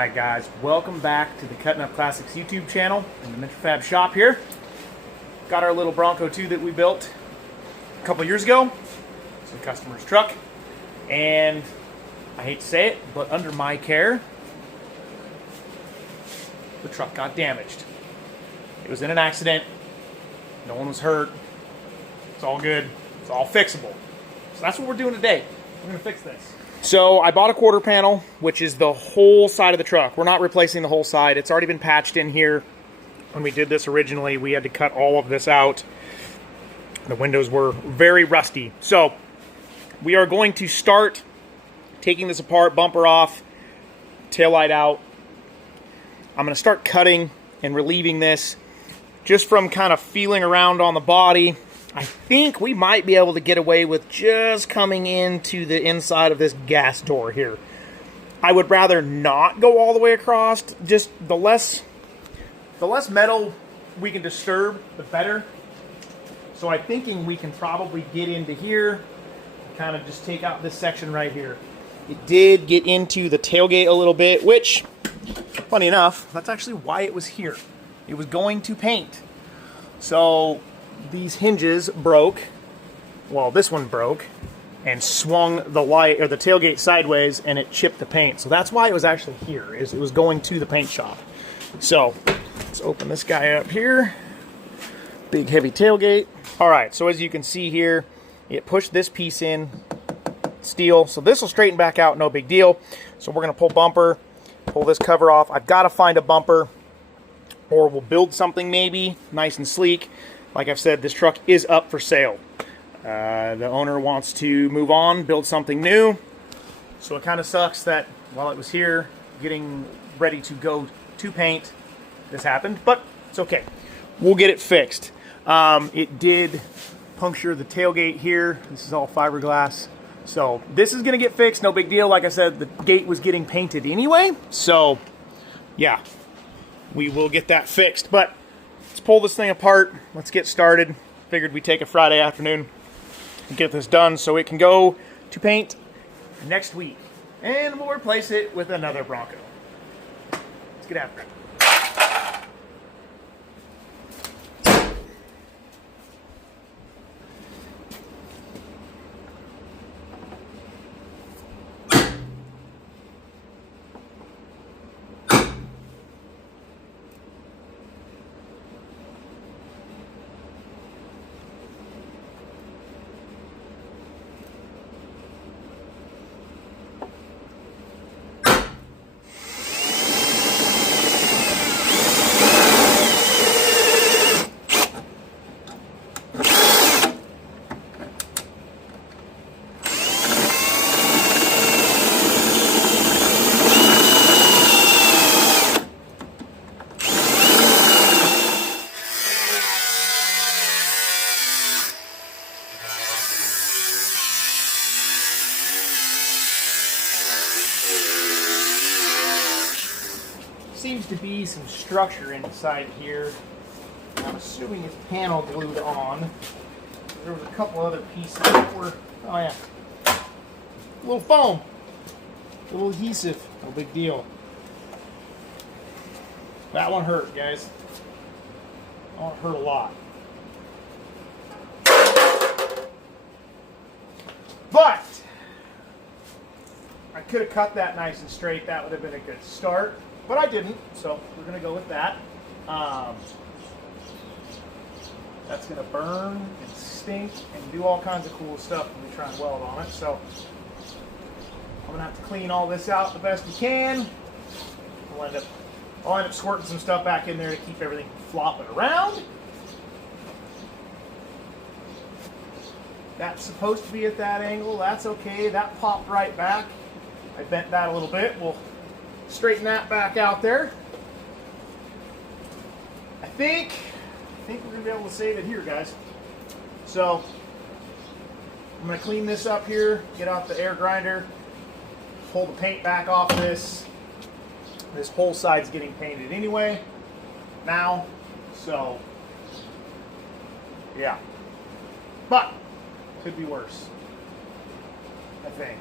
Alright guys, welcome back to the Cutting Up Classics YouTube channel in the Mr. Fab shop here. Got our little Bronco 2 that we built a couple years ago. It's a customer's truck. And I hate to say it, but under my care, the truck got damaged. It was in an accident. No one was hurt. It's all good. It's all fixable. So that's what we're doing today. We're going to fix this. So I bought a quarter panel, which is the whole side of the truck. We're not replacing the whole side. It's already been patched in here. When we did this originally, we had to cut all of this out. The windows were very rusty. So we are going to start taking this apart, bumper off, taillight out. I'm going to start cutting and relieving this just from kind of feeling around on the body. I think we might be able to get away with just coming into the inside of this gas door here. I would rather not go all the way across. Just the less metal we can disturb, the better. So I'm thinking we can probably get into here, kind of just take out this section right here. It did get into the tailgate a little bit, which, funny enough, that's actually why it was here. It was going to paint. So these hinges broke. Well, this one broke and swung the light or the tailgate sideways, and it chipped the paint. So that's why it was actually here. It was going to the paint shop. So let's open this guy up here. Big heavy tailgate. All right. So as you can see here, it pushed this piece in steel. So this will straighten back out. No big deal. So we're gonna pull bumper, pull this cover off. I've got to find a bumper, or we'll build something maybe nice and sleek. Like I've said, this truck is up for sale. The owner wants to move on, build something new. So it kind of sucks that while it was here, getting ready to go to paint, this happened. But it's okay. We'll get it fixed. It did puncture the tailgate here. This is all fiberglass. So this is going to get fixed. No big deal. Like I said, the gate was getting painted anyway. So, yeah, we will get that fixed. But let's pull this thing apart. Let's get started. Figured we'd take a Friday afternoon and get this done so it can go to paint next week. And we'll replace it with another Bronco. Let's get after it. Seems to be some structure inside here. I'm assuming it's panel glued on. There was a couple other pieces that were, oh yeah, a little foam, a little adhesive, no big deal. That one hurt, guys. That one hurt a lot. But I could have cut that nice and straight. That would have been a good start. But I didn't, so we're going to go with that. That's going to burn and stink and do all kinds of cool stuff when we try and weld on it. So I'm going to have to clean all this out the best we can. I'll end up squirting some stuff back in there to keep everything flopping around. That's supposed to be at that angle. That's okay. That popped right back. I bent that a little bit. We'll straighten that back out there. I think we're going to be able to save it here, guys. So I'm going to clean this up here, get out the air grinder, pull the paint back off this. This whole side's getting painted anyway now. So, yeah. But could be worse, I think.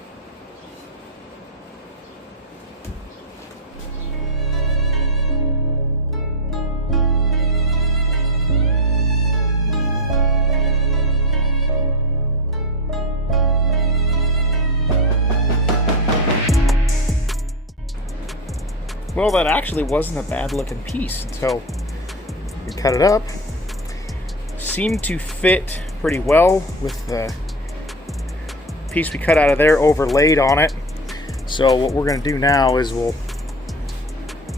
Well, that actually wasn't a bad looking piece. So we cut it up. Seemed to fit pretty well with the piece we cut out of there overlaid on it. So what we're going to do now is we'll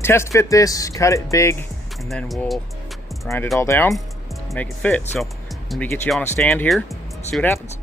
test fit this, cut it big, and then we'll grind it all down, make it fit. So let me get you on a stand here, see what happens.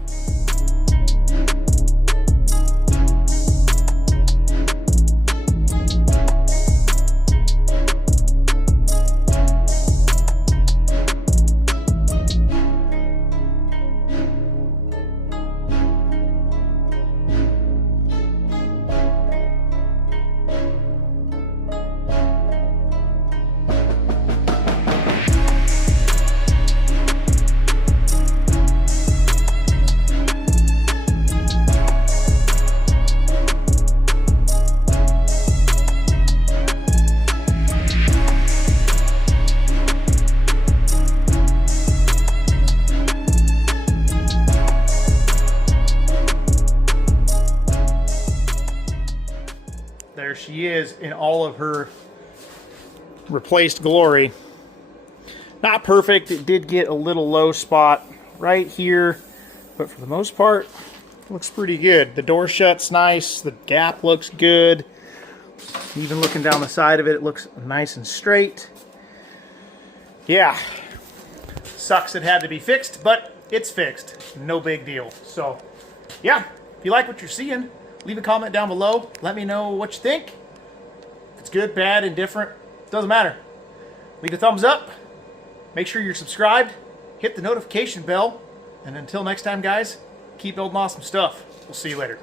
There she is in all of her replaced glory. Not perfect. It did get a little low spot right here, but for the most part, it looks pretty good. The door shut's nice. The gap looks good. Even looking down the side of it, it looks nice and straight. Yeah. Sucks it had to be fixed, but it's fixed. No big deal. So, yeah. If you like what you're seeing, leave a comment down below. Let me know what you think. If it's good, bad, indifferent, doesn't matter. Leave a thumbs up. Make sure you're subscribed. Hit the notification bell. And until next time, guys, keep building awesome stuff. We'll see you later.